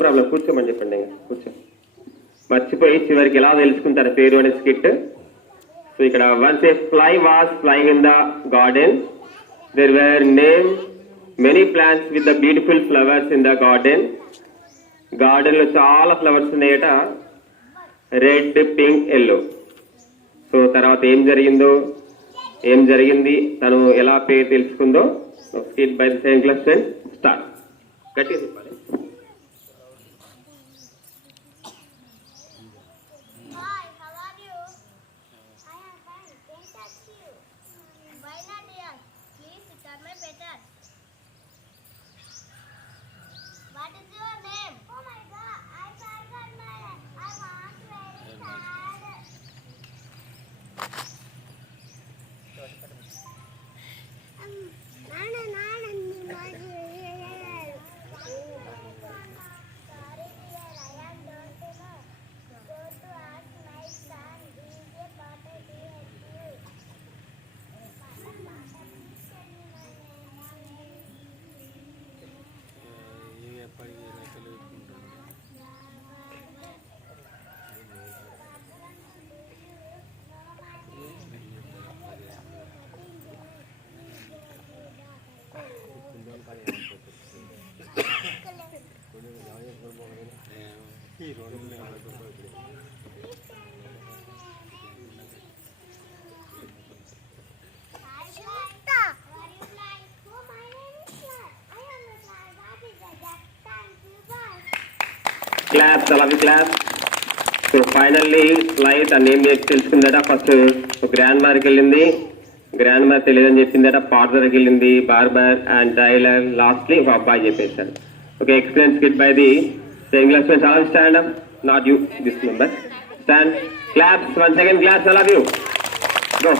ప్రాబ్లం కూర్చోమని చెప్పండి. ఇంకా కూర్చో. మర్చిపోయి చివరికి ఎలా తెలుసుకుంటారు పేరు అనే స్కిట్. సో ఇక్కడ once a fly was flying in the garden, there were name many plants with the beautiful flowers in the garden. Garden లో చాలా ఫ్లవర్స్ ఉన్నాయట, రెడ్, పింక్, ఎల్లో. సో తర్వాత ఏం జరిగింది, తను ఎలా పేరు తెలుసుకుందో skit by the same class friend start. గట్టిగా చెప్పాలి. What is your name? Oh my God, I forgot my name. I want very sad. Nana, sorry dear, I am don't know. Go to ask my son. DJ Potter to help you. Claps, I love you, claps. So finally, flight a name తెలుసుకుందట. First grand మార్కి వెళ్ళింది, grand మార్ తెలియదని చెప్పిందట. పార్దర్కి వెళ్ళింది, barber and tailor, lastly ఒక అబ్బాయి చెప్పేశారు. Okay, experience kit by the same class friends. All stand up, not you, this member. Stand, claps, 1 second, claps, I love you. Go.